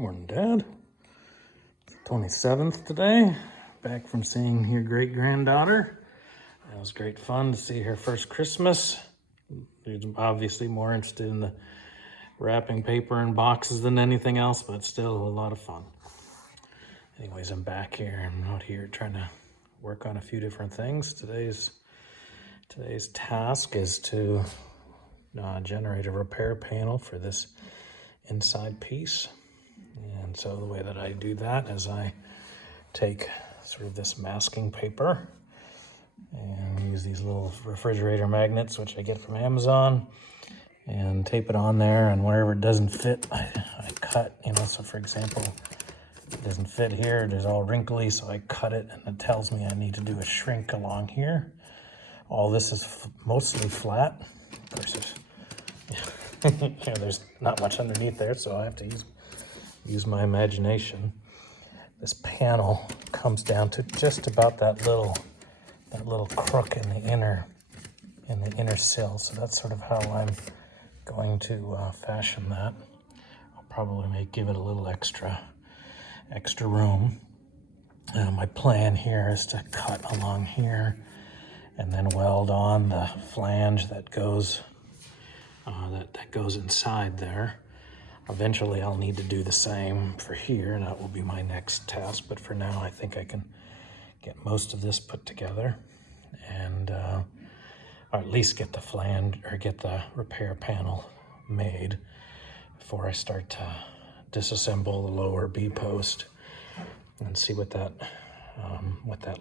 Morning, Dad. It's the 27th today. Back from seeing your great-granddaughter. It was great fun to see her first Christmas. She's obviously more interested in the wrapping paper and boxes than anything else, but still a lot of fun. Anyways, I'm back here. I'm out here trying to work on a few different things. Today's task is to generate a repair panel for this inside piece. And so the way that I do that is I take sort of this masking paper and use these little refrigerator magnets, which I get from Amazon, and tape it on there, and wherever it doesn't fit, I cut, so for example, it doesn't fit here, it is all wrinkly, so I cut it, and it tells me I need to do a shrink along here. All this is mostly flat. Of course, there's not much underneath there, so I have to use my imagination. This panel comes down to just about that little crook in the inner sill. So that's sort of how I'm going to fashion that. I'll probably give it a little extra room. My plan here is to cut along here and then weld on the flange that goes inside there. Eventually I'll need to do the same for here, and that will be my next task. But for now, I think I can get most of this put together, and or at least get the flange or get the repair panel made before I start to disassemble the lower B post and see what that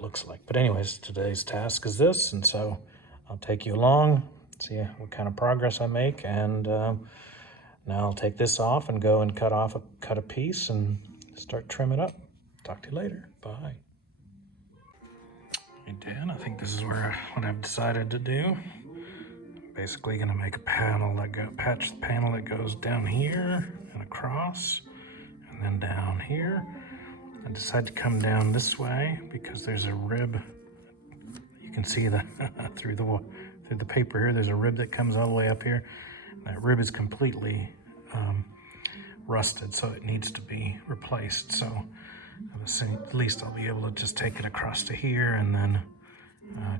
looks like. But anyways, today's task is this, and so I'll take you along, see what kind of progress I make, and now I'll take this off and go and cut a piece and start trimming it up. Talk to you later. Bye. Hey, Dan, I think this is what I've decided to do. I'm basically going to make a panel patch the panel that goes down here and across, and then down here. I decided to come down this way because there's a rib. You can see that through the paper here. There's a rib that comes all the way up here. That rib is completely rusted, so it needs to be replaced. So at least I'll be able to just take it across to here and then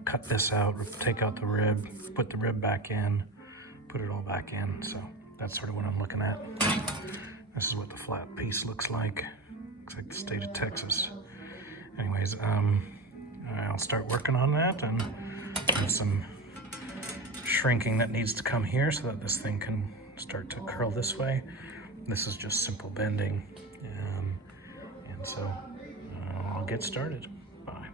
cut this out, take out the rib, put the rib back in, put it all back in. So that's sort of what I'm looking at. This is what the flat piece looks like. Looks like the state of Texas. Anyways, I'll start working on that, and there's some shrinking that needs to come here so that this thing can start to curl this way. This is just simple bending, and so I'll get started. Bye.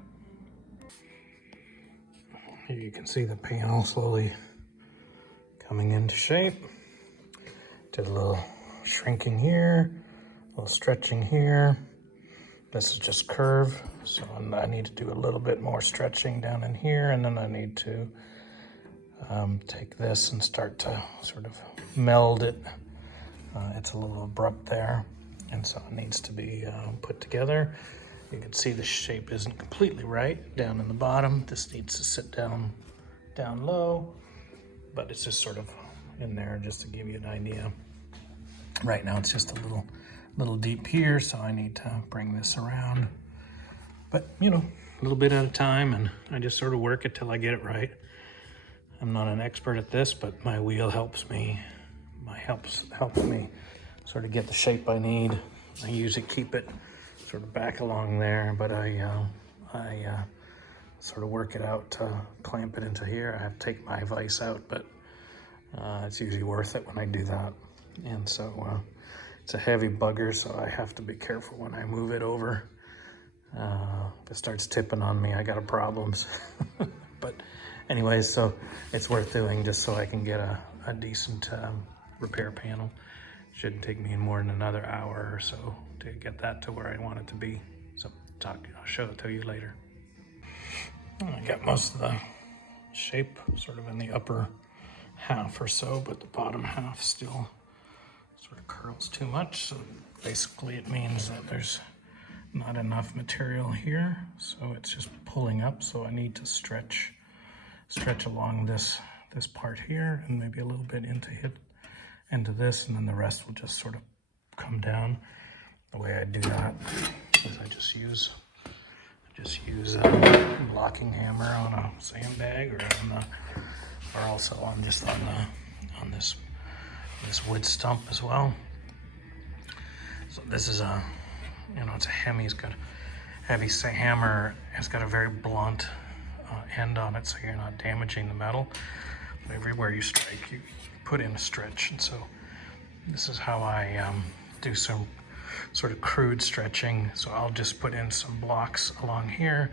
Here you can see the panel slowly coming into shape. Did a little shrinking here, a little stretching here. This is just curve, so I need to do a little bit more stretching down in here, and then I need to take this and start to sort of meld it. It's a little abrupt there, and so it needs to be put together. You can see the shape isn't completely right down in the bottom. This needs to sit down low, but it's just sort of in there just to give you an idea. Right now it's just a little deep here, so I need to bring this around. But a little bit at a time, and I just sort of work it till I get it right. I'm not an expert at this, but my wheel helps me sort of get the shape I need. I usually keep it sort of back along there, but I sort of work it out to clamp it into here. I have to take my vise out, but it's usually worth it when I do that. And so it's a heavy bugger, so I have to be careful when I move it over. If it starts tipping on me, I got problems. But anyways, so it's worth doing just so I can get a decent repair panel. Shouldn't take me more than another hour or so to get that to where I want it to be. So I'll show it to you later. I got most of the shape sort of in the upper half or so, but the bottom half still sort of curls too much. So basically it means that there's not enough material here, so it's just pulling up. So I need to stretch along this part here, and maybe a little bit into this, and then the rest will just sort of come down. The way I do that is I just use a blocking hammer on a sandbag, or also on this wood stump as well. So this is it's a Hemi. It's got a heavy hammer. It's got a very blunt end on it, so you're not damaging the metal. But everywhere you strike, you put in a stretch, and so this is how I do some sort of crude stretching. So I'll just put in some blocks along here,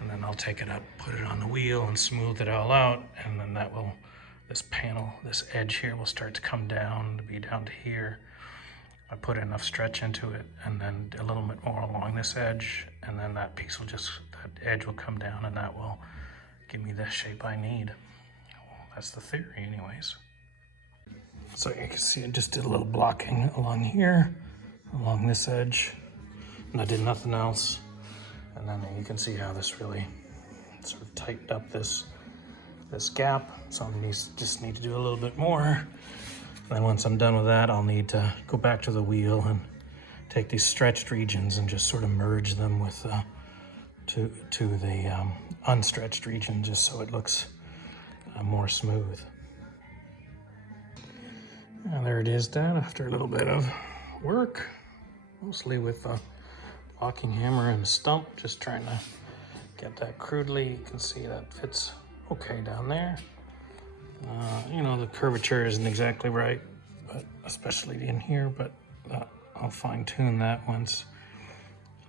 and then I'll take it up, put it on the wheel, and smooth it all out, and then this panel, this edge here will start to come down, to be down to here. I put enough stretch into it, and then a little bit more along this edge, and then that edge will come down, and that will give me the shape I need. That's the theory anyways. So you can see I just did a little blocking along here, along this edge, and I did nothing else. And then you can see how this really sort of tightened up this gap. So I just need to do a little bit more. And then once I'm done with that, I'll need to go back to the wheel and take these stretched regions and just sort of merge them with to the unstretched region, just so it looks more smooth. And there it is done after a little bit of work, mostly with a blocking hammer and a stump, just trying to get that crudely. You can see that fits okay down there. The curvature isn't exactly right, but especially in here, but I'll fine tune that once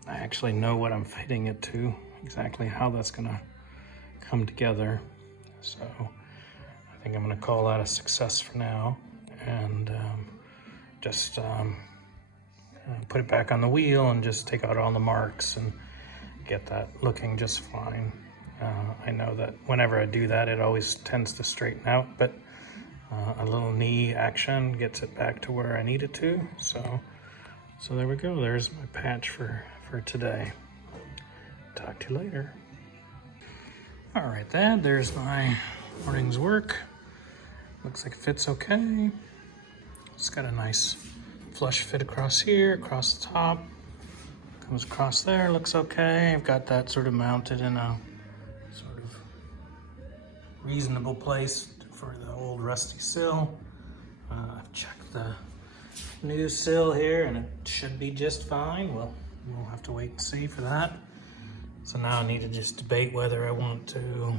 I actually know what I'm fitting it to, exactly how that's gonna come together. So I think I'm gonna call that a success for now, and just put it back on the wheel and just take out all the marks and get that looking just fine. I know that whenever I do that, it always tends to straighten out, but a little knee action gets it back to where I need it to. So there we go. There's my patch for today. Talk to you later. All right, there's my morning's work. Looks like it fits okay. It's got a nice flush fit across here, across the top. Comes across there, looks okay. I've got that sort of mounted in a sort of reasonable place for the old rusty sill. I've checked the new sill here and it should be just fine. Well, we'll have to wait and see for that. So now I need to just debate whether I want to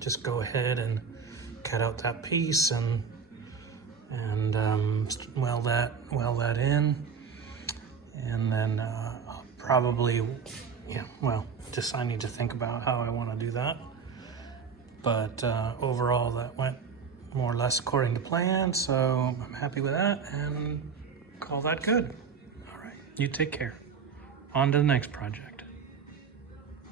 just go ahead and cut out that piece and weld that in, and then I'll probably, I need to think about how I want to do that. But overall, that went more or less according to plan, so I'm happy with that and call that good. All right, you take care. On to the next project.